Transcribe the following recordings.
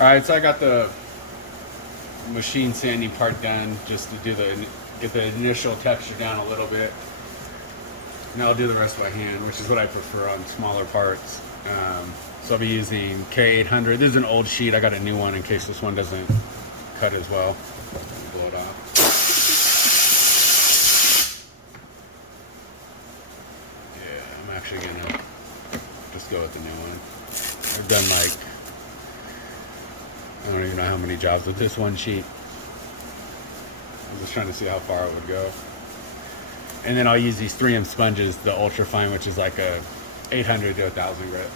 All right, so I got the machine sanding part done just to get the initial texture down a little bit. Now I'll do the rest by hand, which is what I prefer on smaller parts. So I'll be using K800. This is an old sheet. I got a new one in case this one doesn't cut as well. Blow it off. Yeah, I'm actually gonna just go with the new one. I've done like, I don't even know how many jobs with this one sheet. I'm just trying to see how far it would go. And then I'll use these 3M sponges, the ultra fine, which is like a 800 to 1000 grit.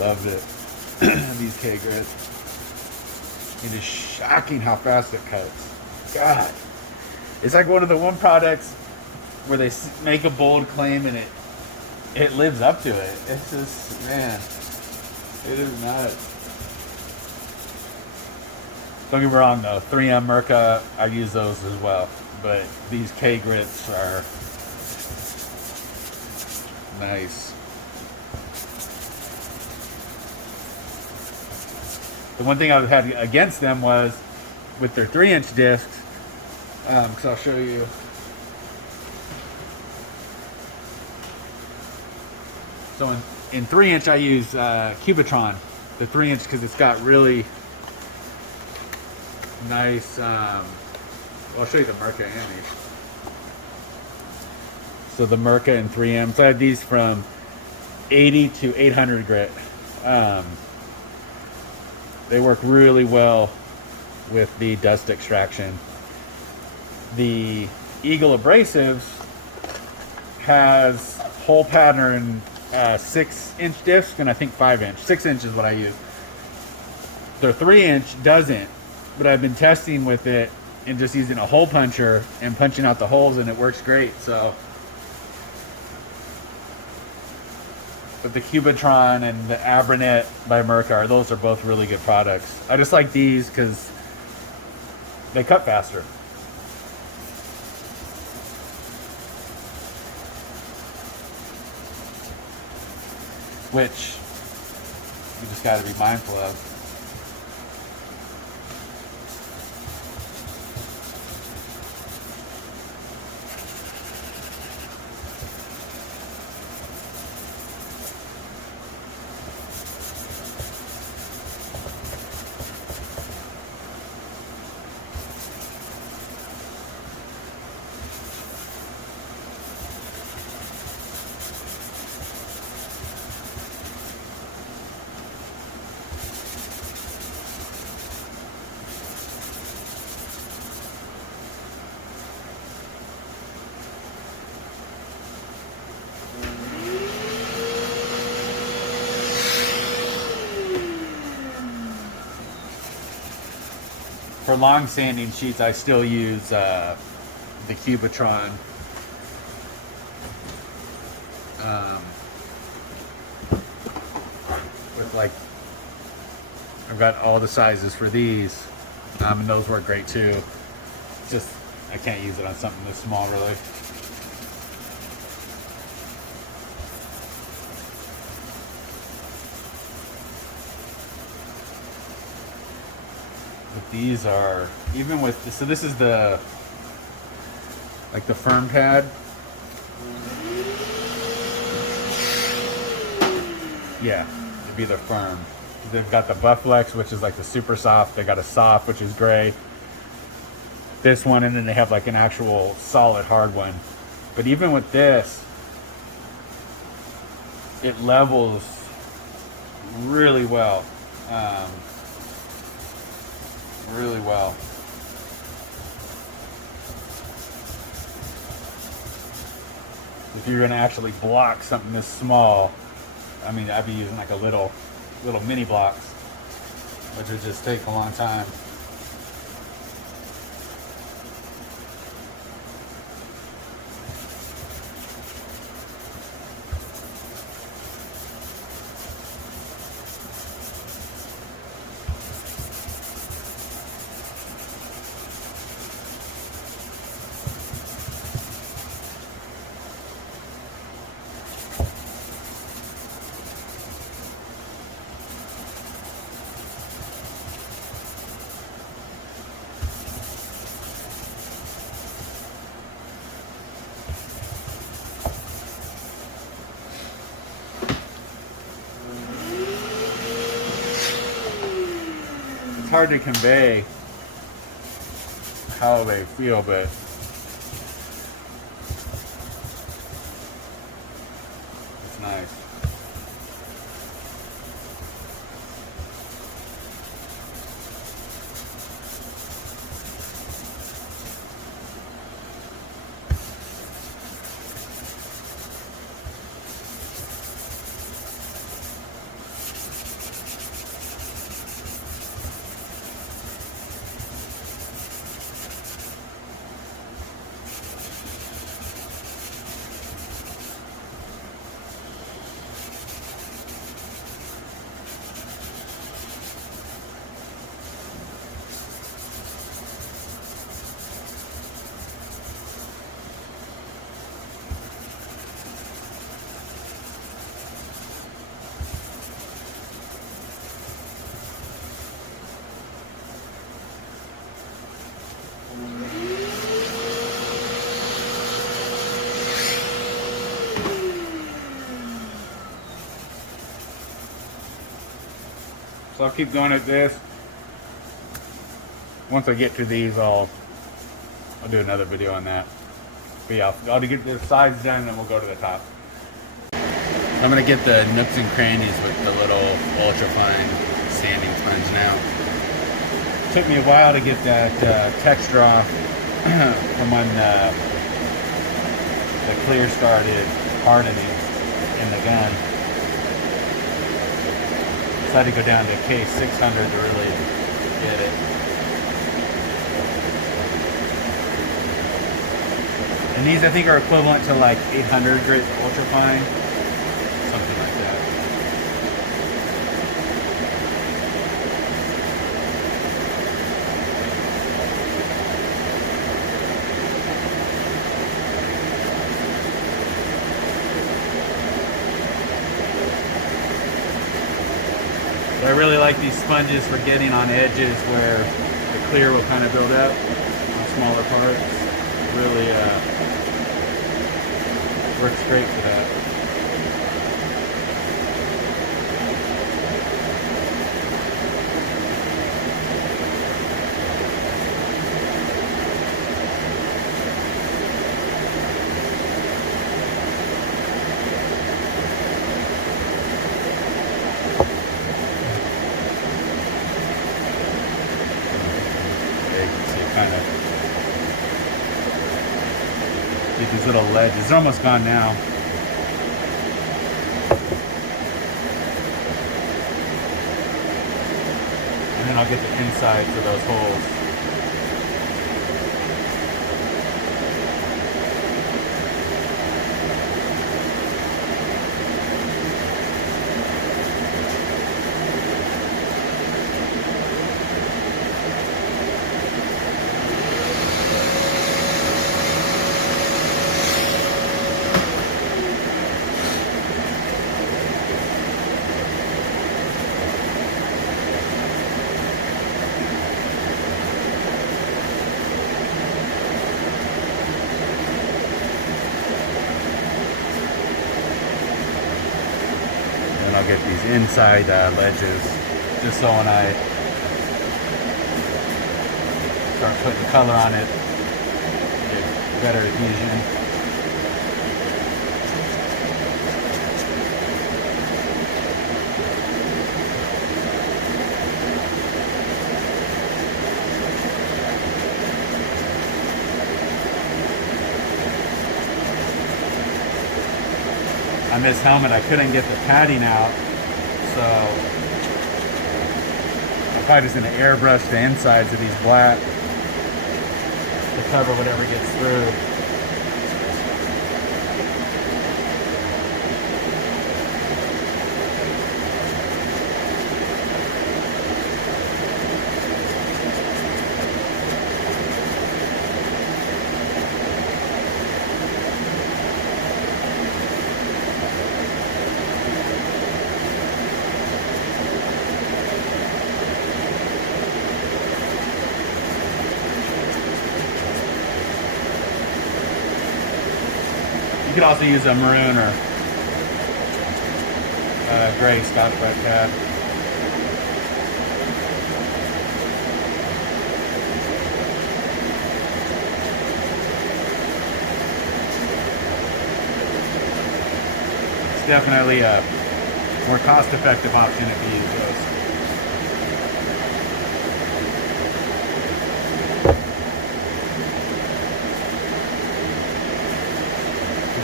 Yeah. Loved it. These K grits. It is shocking how fast it cuts. God. It's like one of the one products where they make a bold claim and it lives up to it. It's just, man, it is nuts. Don't get me wrong though, 3M Mirka, I use those as well. But these K grits are nice. The one thing I've had against them was with their 3-inch discs, because I'll show you. So in 3-inch I use Cubitron, the 3-inch, because it's got really nice, I'll show you the Mirka and these. So the Mirka and 3M, so I have these from 80 to 800 grit. They work really well with the dust extraction. The Eagle Abrasives has hole pattern 6-inch disc and I think 5-inch. 6-inch is what I use. Their 3-inch doesn't, but I've been testing with it and just using a hole puncher and punching out the holes, and it works great. So, but the Cubitron and the Abranet by Mirka, those are both really good products. I just like these because they cut faster. Which you just got to be mindful of. For long sanding sheets, I still use the Cubitron. With like, I've got all the sizes for these, and those work great too. It's just, I can't use it on something this small really. But these are, even with, so this is the, like the firm pad. Yeah, it'd be the firm. They've got the Bufflex, which is like the super soft. They got a soft, which is gray. This one, and then they have like an actual solid hard one. But even with this, it levels really well. Really well. If you're gonna actually block something this small, I mean, I'd be using like a little mini blocks, which would just take a long time. hard to convey how they feel, but it's nice. So I'll keep going at this. Once I get to these, I'll do another video on that. But yeah, I'll get the sides done and then we'll go to the top. I'm gonna get the nooks and crannies with the little ultra fine sanding sponge now. Took me a while to get that texture off from when the clear started hardening in the gun. So I had to go down to K600 to really get it. And these I think are equivalent to like 800 grit ultra fine, something like that. But I really like these sponges for getting on edges where the clear will kind of build up on smaller parts. Really works great for that. Kind of get these little ledges. They're almost gone now. And then I'll get the insides of those holes. I'll get these inside ledges, just so when I start putting color on it, get better adhesion. On this helmet, I couldn't get the padding out, so I'm probably just going to airbrush the insides of these black to cover whatever gets through. You could also use a maroon or gray Scotch Brite pad. definitely a more cost-effective option if you use those.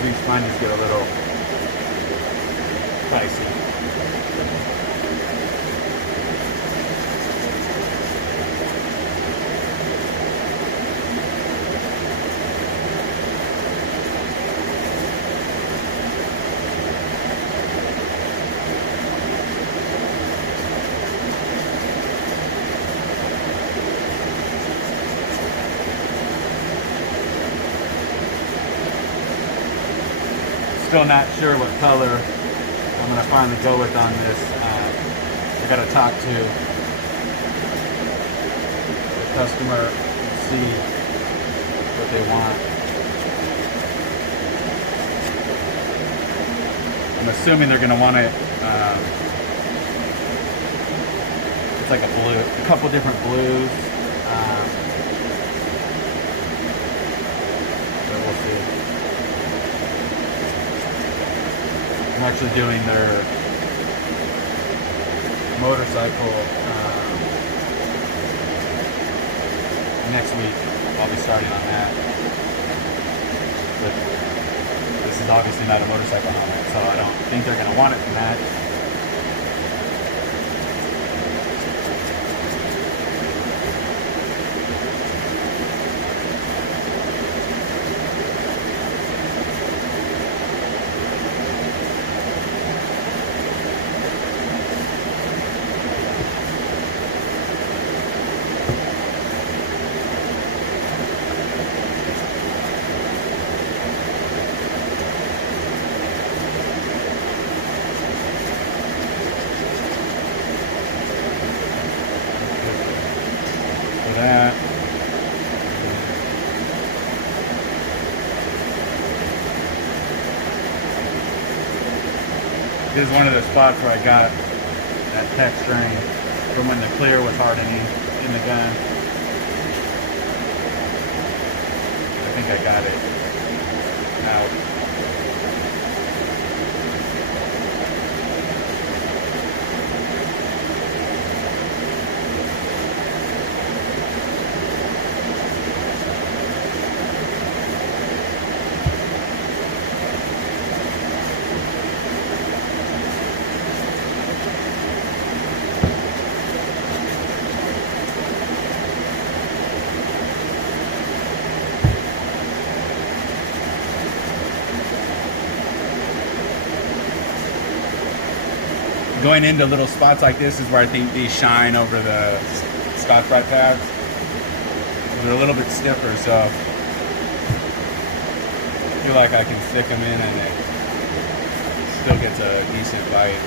These spines get a little pricey. Still not sure what color I'm going to finally go with on this. I got to talk to the customer and see what they want. I'm assuming they're going to want it. It's like a blue, a couple different blues. But we'll see. I'm actually doing their motorcycle next week. I'll be starting on that. But this is obviously not a motorcycle helmet, so I don't think they're going to want it from that. That. This is one of the spots where I got that texturing from when the clear was hardening in the gun. I think I got it out. Going into little spots like this is where I think these shine over the Scotch-Brite pads. They're a little bit stiffer, so I feel like I can stick them in and it still gets a decent bite.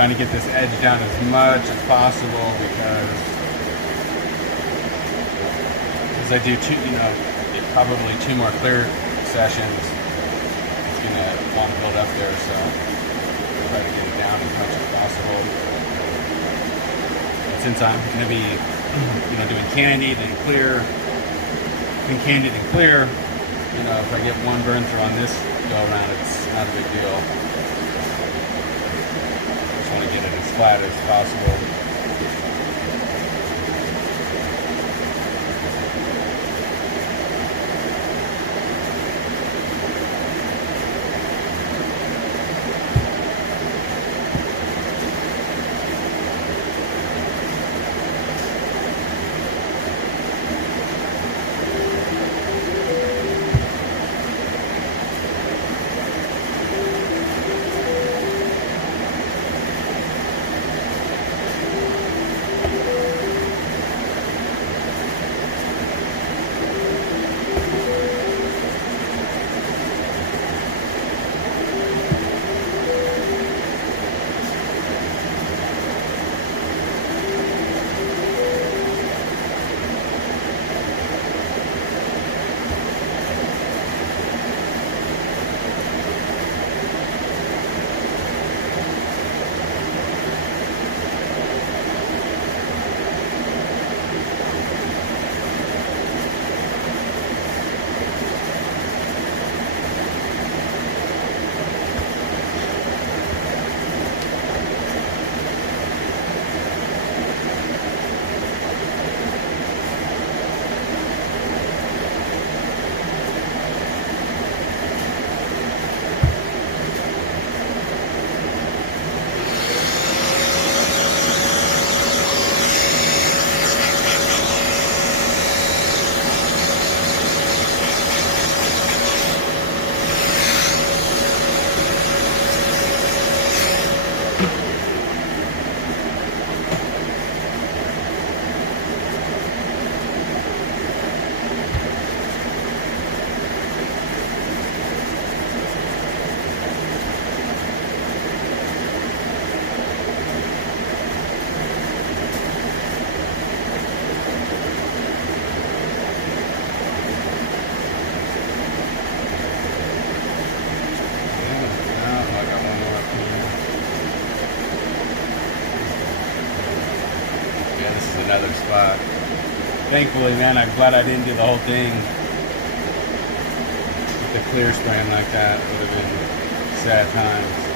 trying to get this edge down as much as possible because as I do probably 2 more clear sessions, it's gonna want to build up there, so try to get it down as much as possible. And since I'm gonna be, doing candid and clear, if I get one burn through on this go around, it's not a big deal. Just want to get it as flat as possible. Another spot. Thankfully, man, I'm glad I didn't do the whole thing with the clear spraying like that. Would have been sad times.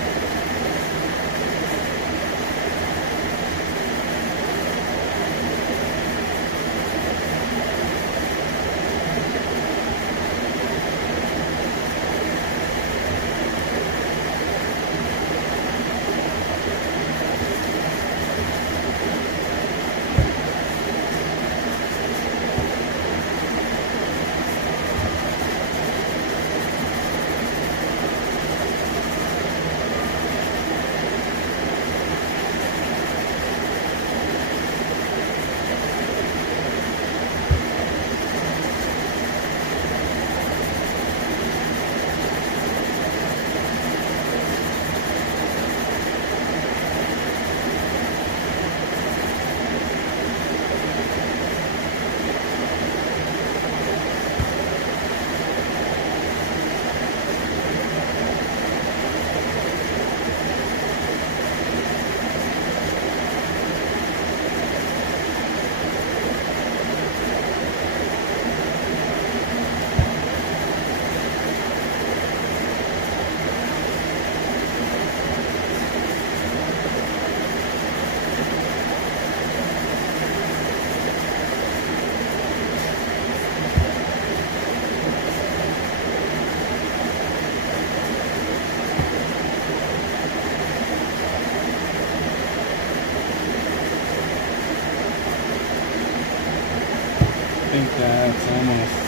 I think that's almost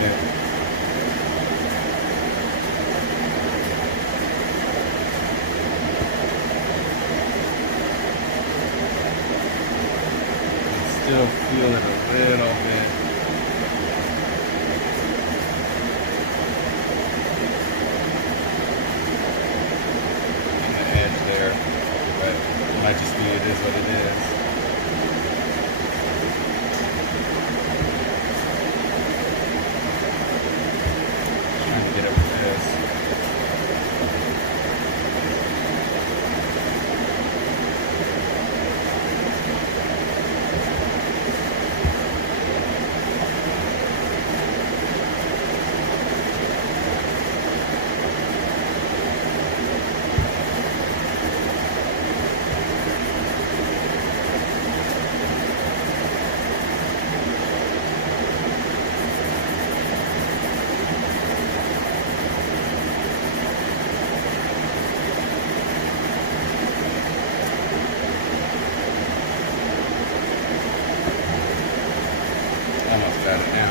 it. Still feel it a little bit. In the edge there, but is what it is. Just trying to get over this. Almost got it now.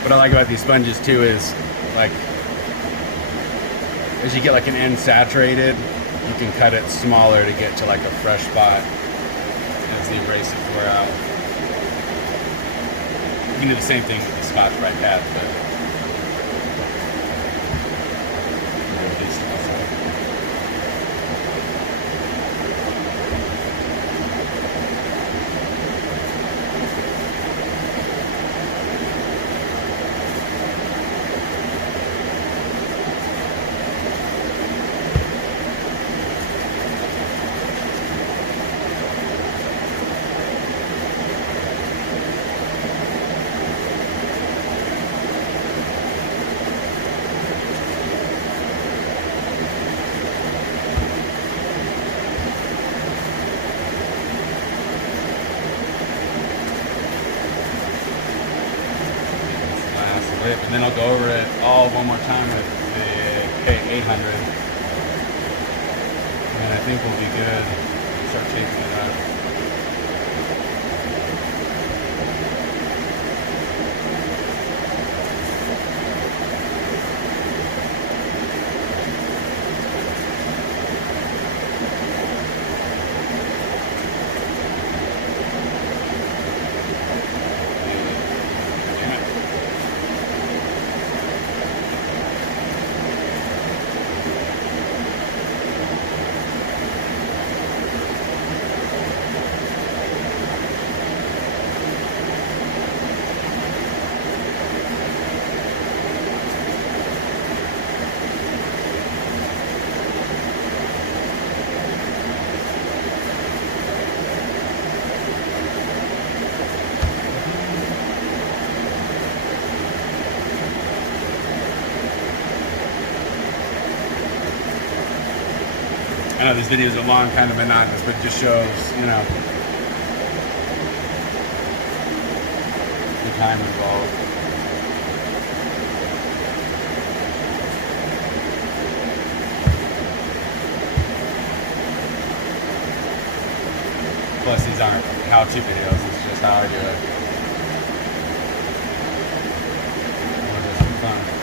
What I like about these sponges too is, like, as you get like an end saturated, you can cut it smaller to get to like a fresh spot as the abrasives wear out. You can do the same thing with the Scotch-Brite pads, but and then I'll go over it all one more time with the K800, and I think we'll be good. Start taping it up. I know this video is a long, kind of monotonous, but it just shows, you know, the time involved. Plus, these aren't how-to videos, it's just how I do it. Or just for fun.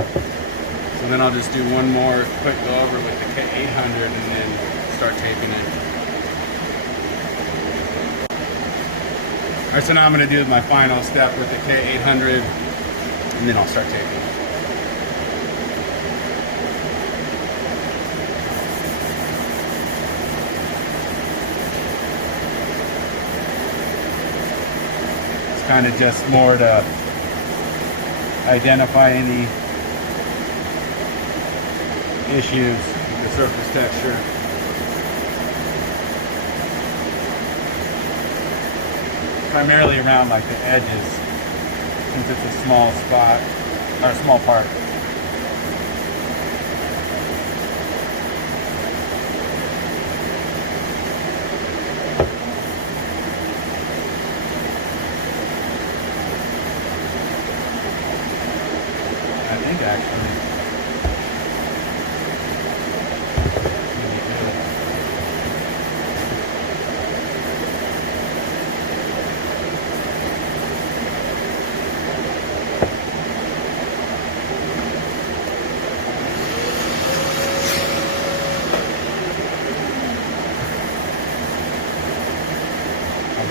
So then I'll just do one more quick go over with the K800 and then start taping it. Alright, so now I'm going to do my final step with the K800 and then I'll start taping. It's kind of just more to identify any issues with the surface texture. Primarily around like the edges, since it's a small spot or a small part. I think actually.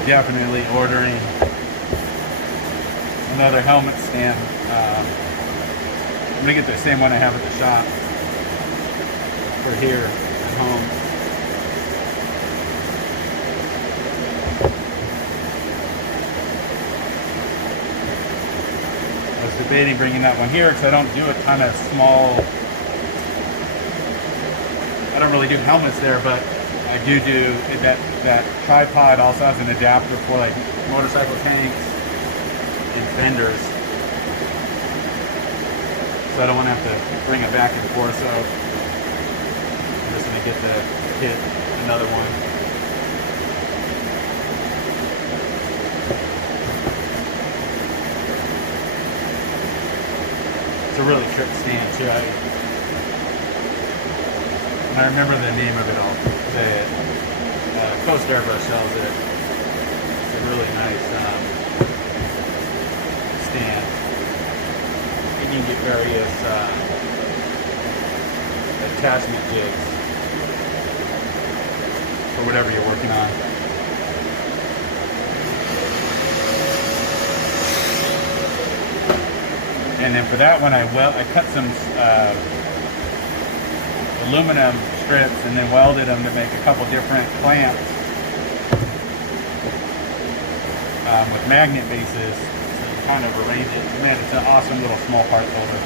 Definitely ordering another helmet stand. I'm gonna get the same one I have at the shop for here at home. I was debating bringing that one here because I don't do a ton of small. I don't really do helmets there, but I do that tripod also has an adapter for like motorcycle tanks and fenders. So I don't want to have to bring it back and forth, so I'm just going to get the kit, another one. It's a really trick stand too. I remember the name of it all. Coast Airbrush sells it. It's a really nice stand. And you can get various attachment jigs for whatever you're working on. And then for that one, I cut some aluminum strips and then welded them to make a couple different clamps with magnet bases, so you kind of arrange it. Man, it's an awesome little small part folder.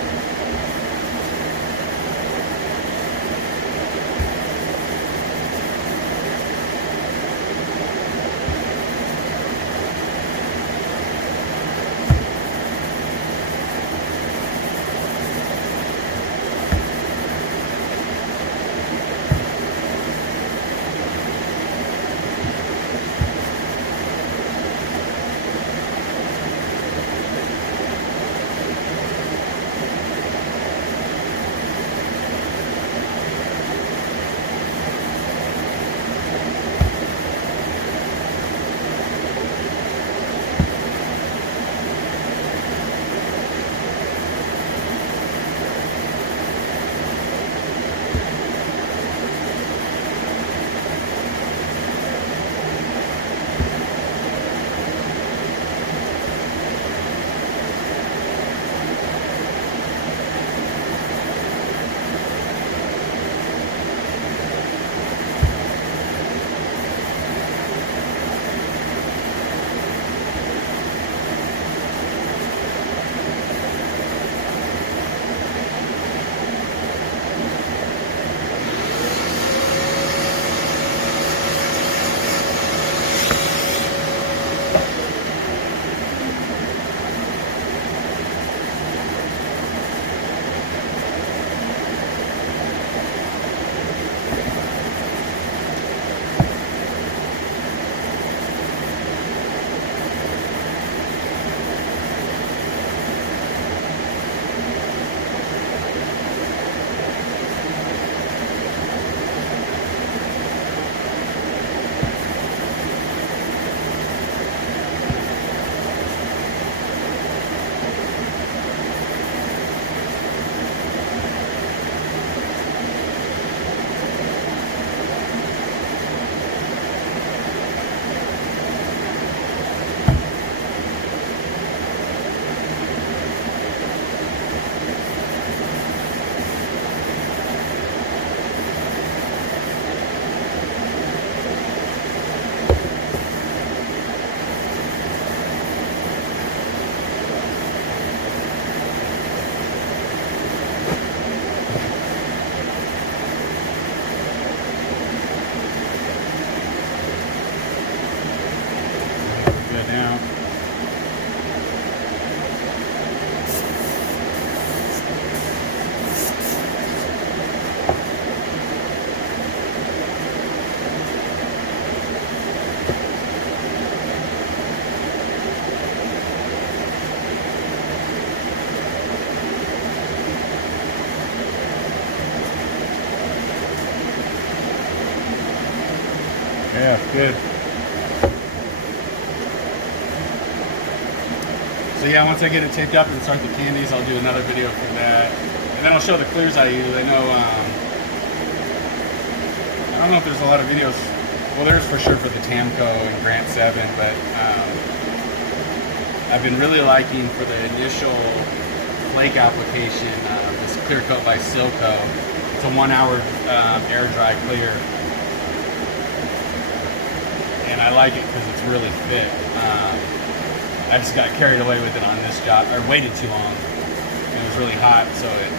it down. Yeah, good. So yeah, once I get it taped up and start the candies, I'll do another video for that. And then I'll show the clears I use. I know, I don't know if there's a lot of videos. Well, there's for sure for the Tamco and Grant 7, but I've been really liking for the initial flake application, this clear coat by Silco. It's a 1 hour air dry clear. And I like it because it's really thick. I just got carried away with it on this job, or waited too long. It was really hot, so I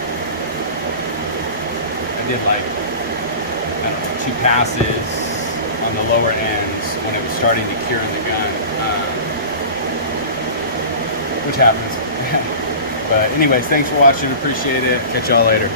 did like, I don't know, 2 passes on the lower ends when it was starting to cure in the gun, which happens. But anyways, thanks for watching, appreciate it. Catch y'all later.